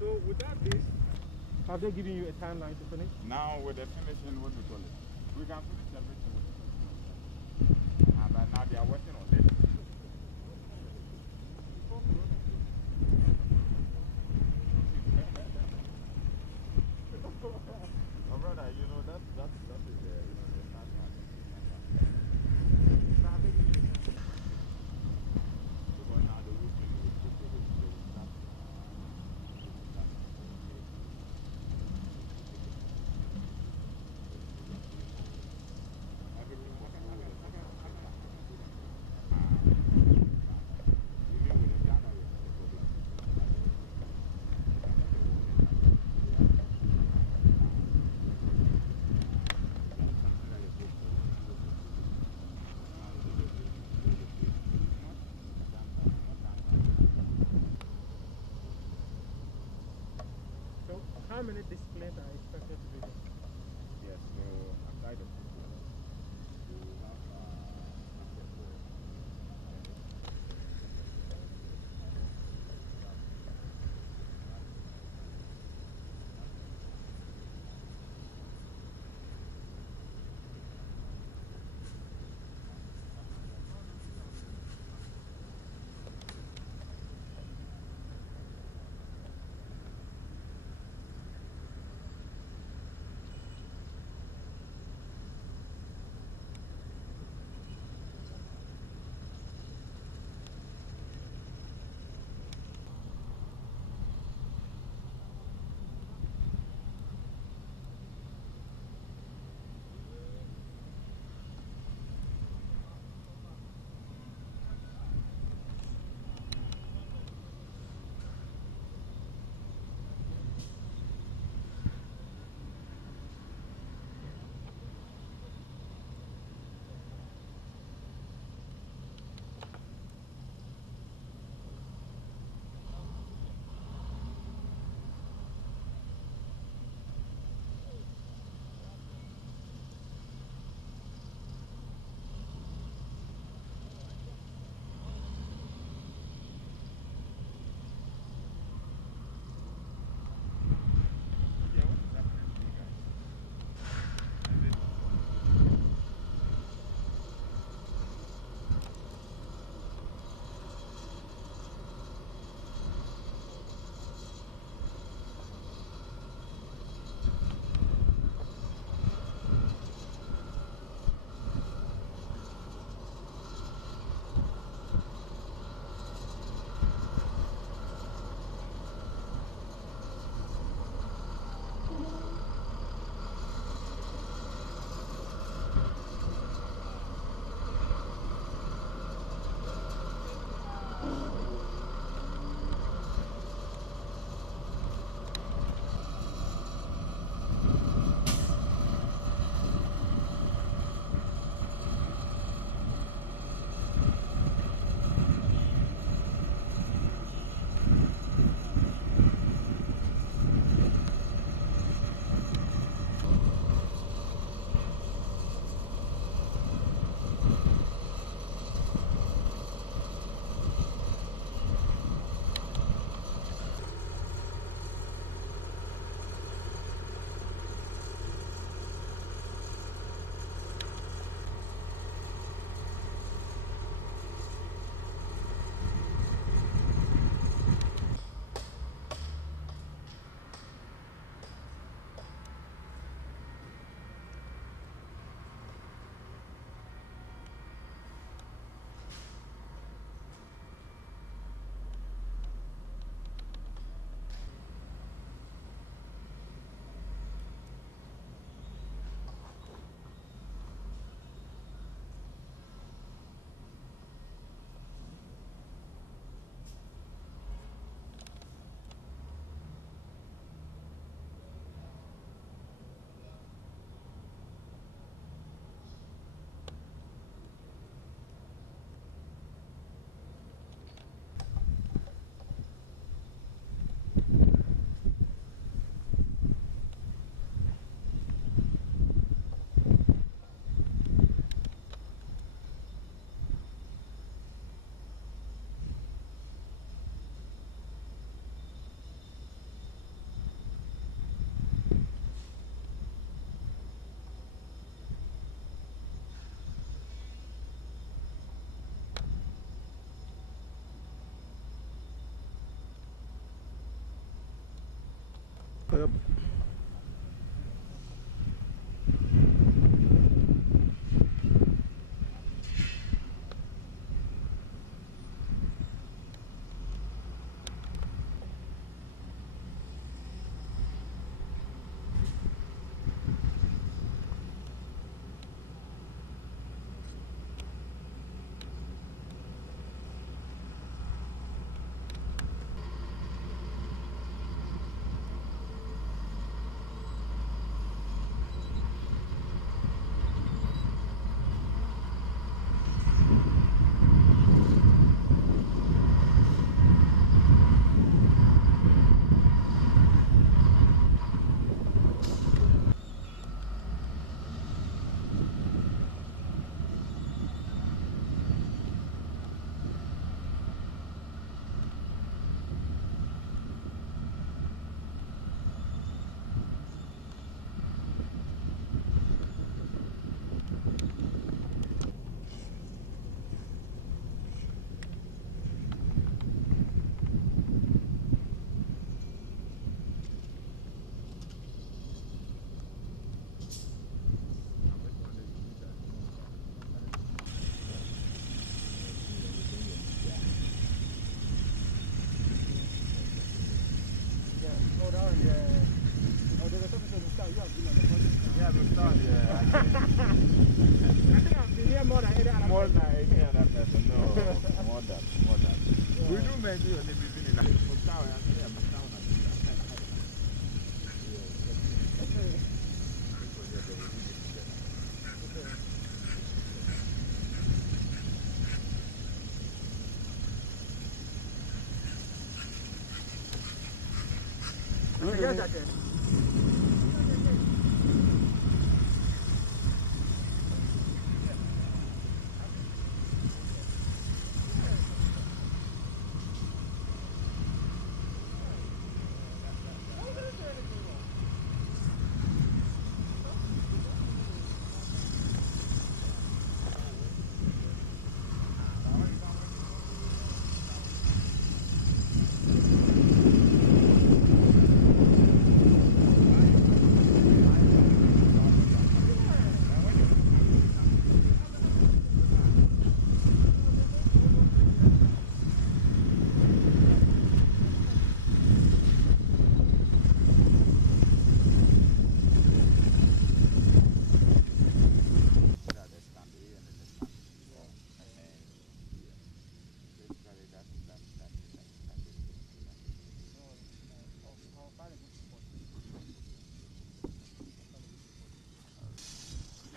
So without this, have they given you a timeline to finish? Now with the finishing, what we call it, we can finish everything with it. But now they are working on it. My brother, you know that is the start part. So have they given you? Because now the routine will start. Everything was moving with the system. Even with the Ghana, we had a problem. So how many disciplines are expected to be there? Yes, so aside the football, we will have basketball, tennis,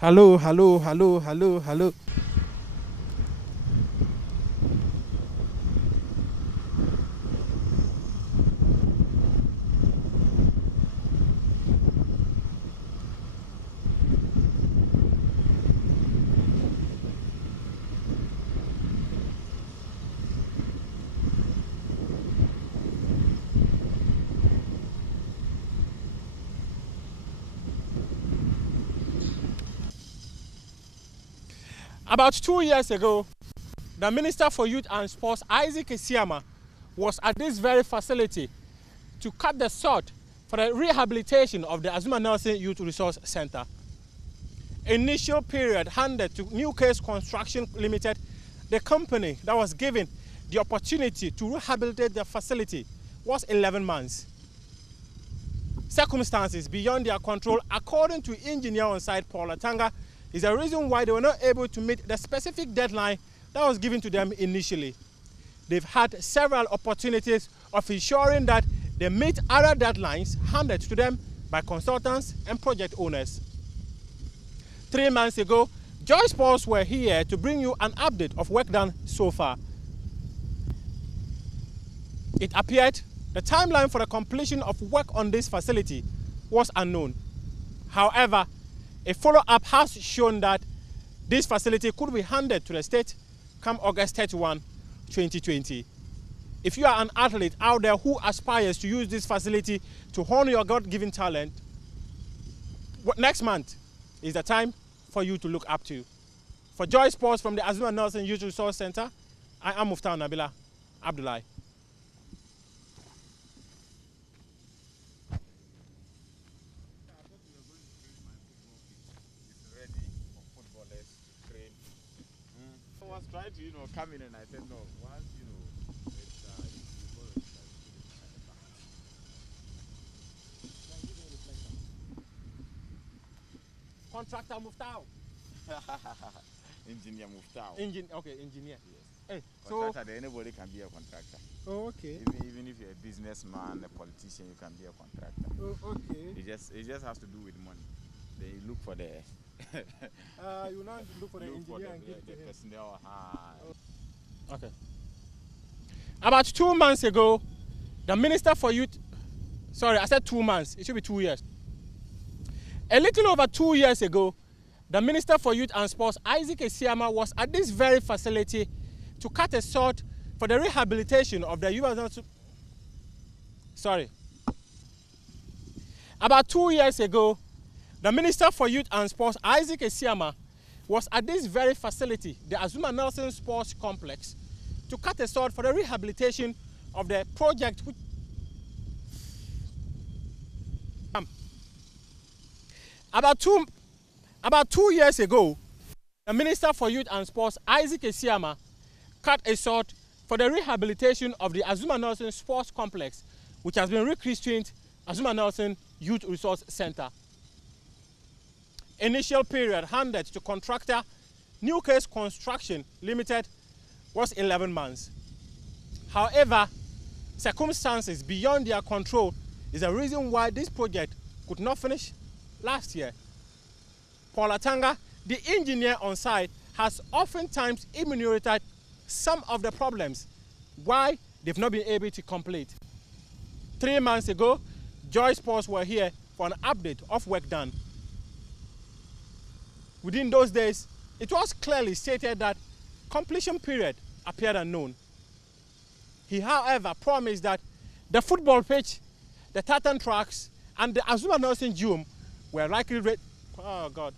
Hello, hello, hello, hello, hello. About 2 years ago, the Minister for Youth and Sports, Isaac Isiama, was at this very facility to cut the sod for the rehabilitation of the Azumah Nelson Youth Resource Center. Initial period handed to New Case Construction Limited, the company that was given the opportunity to rehabilitate the facility, was 11 months. Circumstances beyond their control, according to engineer on site Paul Atanga, is the reason why they were not able to meet the specific deadline that was given to them initially. They've had several opportunities of ensuring that they meet other deadlines handed to them by consultants and project owners. 3 months ago, Joy Sports were here to bring you an update of work done so far. It appeared the timeline for the completion of work on this facility was unknown. However, a follow-up has shown that this facility could be handed to the state come August 31, 2020. If you are an athlete out there who aspires to use this facility to hone your God-given talent, next month is the time for you to look up to. For Joy Sports from the Azumah Nelson Youth Resource Center, I am Nabila Abdullahi. was trying to, come in, and I said no. Once, it's Contractor Muftau. Engineer Muftau. Engineer. Yes. Hey, Contractor, anybody can be a contractor. Oh, okay. Even if you're a businessman, a politician, you can be a contractor. Oh, okay. It just has to do with money. Then you look for the. You now look for the engineer and give it to him. Personnel. Okay. About 2 months ago, the Minister for Youth. Sorry, I said 2 months. It should be 2 years. A little over 2 years ago, the Minister for Youth and Sports, Isaac Esiama, was at this very facility to cut a short for the rehabilitation of the youth. Sorry. About 2 years ago, the Minister for Youth and Sports, Isaac Esiama, was at this very facility, the Azumah Nelson Sports Complex, to cut a short for the rehabilitation of the project. About two years ago, the Minister for Youth and Sports, Isaac Esiama, cut a short for the rehabilitation of the Azumah Nelson Sports Complex, which has been rechristened Azumah Nelson Youth Resource Center. Initial period handed to contractor New Case Construction Limited was 11 months. However, circumstances beyond their control is the reason why this project could not finish last year. Paul Atanga, the engineer on site, has oftentimes enumerated some of the problems why they've not been able to complete. 3 months ago, Joy Sports were here for an update of work done. Within those days, it was clearly stated that completion period appeared unknown. He, however, promised that the football pitch, the tartan tracks, and the Azumah Nelson Gym were likely ready. Oh, God.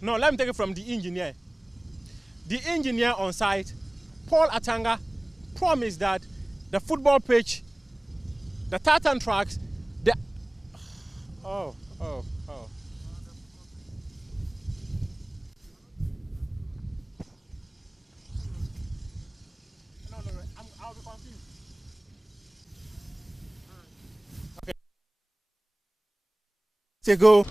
No, let me take it from the engineer. The engineer on site, Paul Atanga, promised that the football pitch, the tartan tracks, the... Oh. No, I'll be confused. Okay. Ago.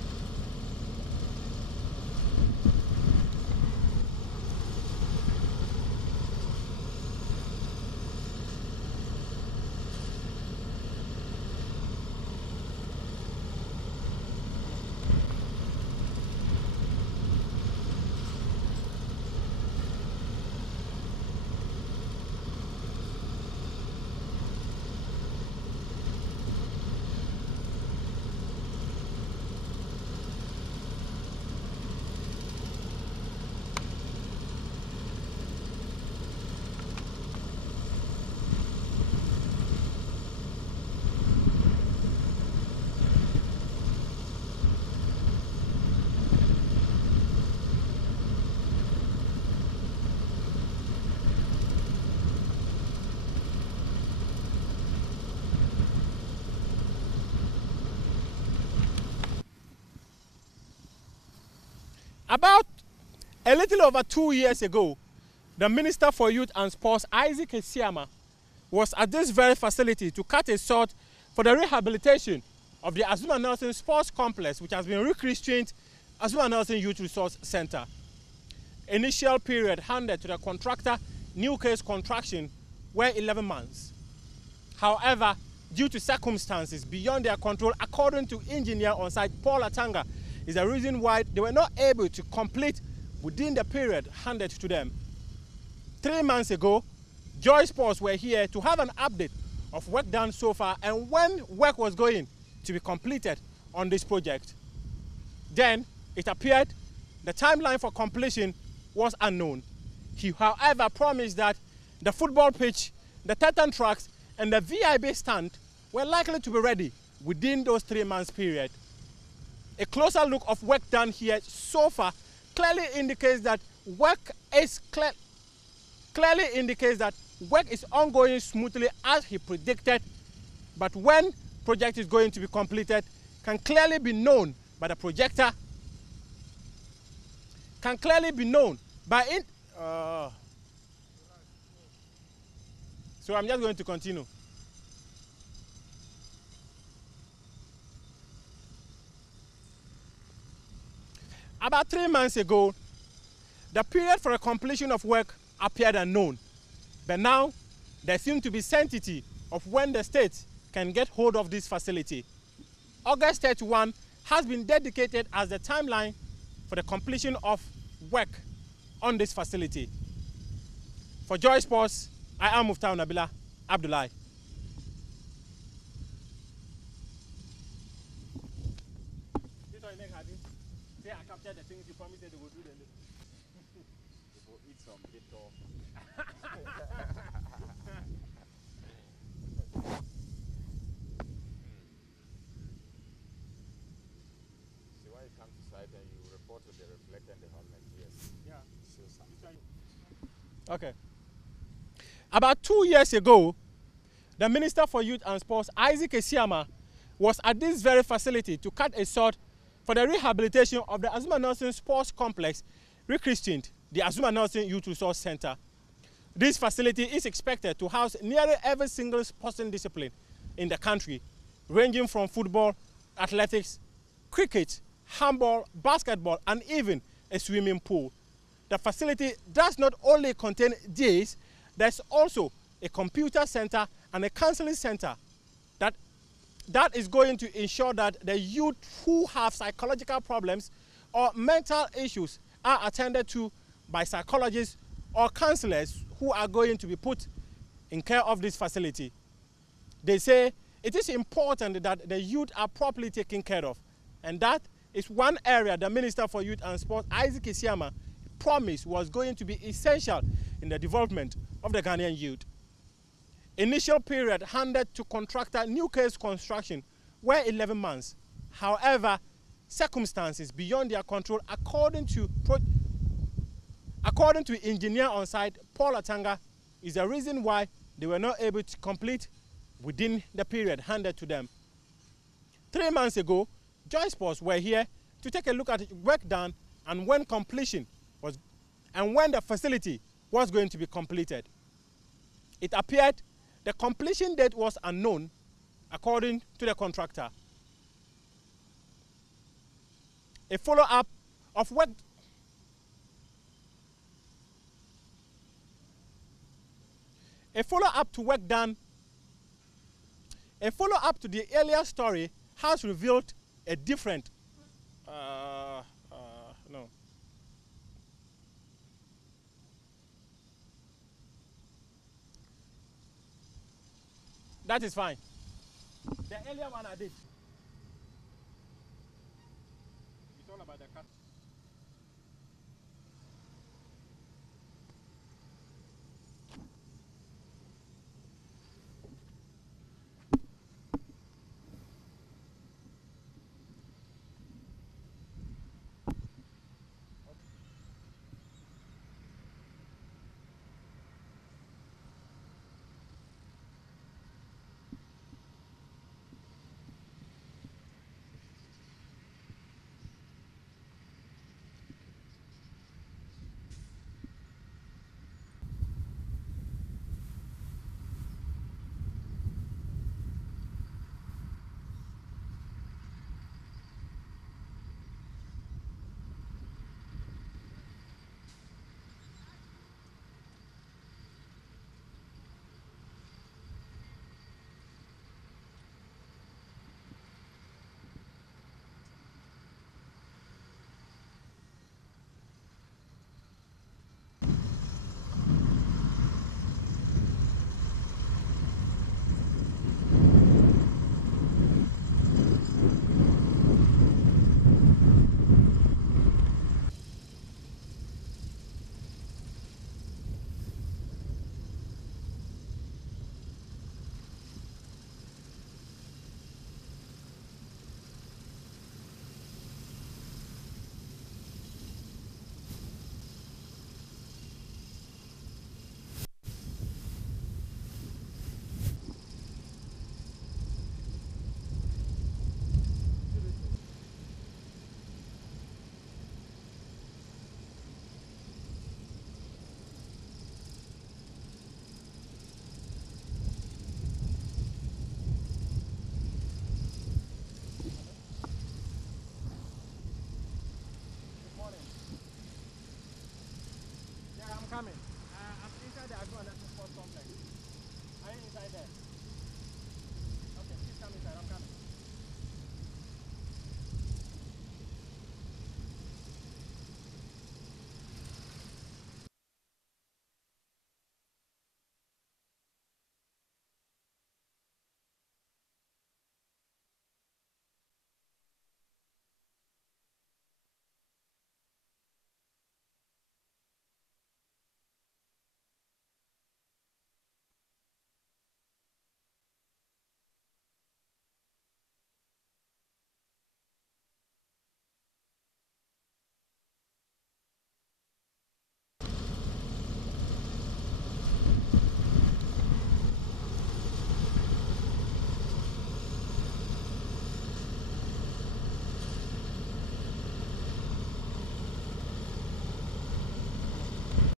About a little over 2 years ago, the Minister for Youth and Sports, Isaac Esiama, was at this very facility to cut a short for the rehabilitation of the Azumah Nelson Sports Complex, which has been rechristened Azumah Nelson Youth Resource Center. Initial period handed to the contractor New Case Construction were 11 months. However, due to circumstances beyond their control, according to engineer on site Paul Atanga, is the reason why they were not able to complete within the period handed to them. 3 months ago, Joy Sports were here to have an update of work done so far and when work was going to be completed on this project. Then it appeared the timeline for completion was unknown. He, however, promised that the football pitch, the tartan tracks, and the VIB stand were likely to be ready within those 3 months period. A closer look of work done here so far clearly indicates that work is ongoing smoothly as he predicted but when project is going to be completed can clearly be known by the projector, can clearly be known by it. So I'm just going to continue. About 3 months ago, the period for the completion of work appeared unknown, but now there seems to be certainty of when the state can get hold of this facility. August 31 has been dedicated as the timeline for the completion of work on this facility. For Joy Sports, I am Muftar Nabila Abdullahi. Say I captured the things you promised they would do then. They will eat some bitter. See, when you come to site and you report to the reflector and the helmet, yes. Yeah. So something. Okay. About 2 years ago, the Minister for Youth and Sports, Isaac Esiama, was at this very facility to cut a sod for the rehabilitation of the Azumah Nelson Sports Complex, rechristened the Azumah Nelson Youth Resource Center. This facility is expected to house nearly every single sporting discipline in the country, ranging from football, athletics, cricket, handball, basketball, and even a swimming pool. The facility does not only contain these, there's also a computer center and a counseling center that is going to ensure that the youth who have psychological problems or mental issues are attended to by psychologists or counselors who are going to be put in care of this facility. They say it is important that the youth are properly taken care of, and that is one area the Minister for Youth and Sport, Isaac Isiama, promised was going to be essential in the development of the Ghanaian youth. Initial period handed to contractor New Case Construction were 11 months. However, circumstances beyond their control, according to engineer on site Paul Atanga, is the reason why they were not able to complete within the period handed to them. 3 months ago, Joy Sports were here to take a look at work done and when the facility was going to be completed. It appeared the completion date was unknown, according to the contractor. A follow-up of work to the earlier story has revealed a different no. That is fine. The earlier one I did. It's all about the cut.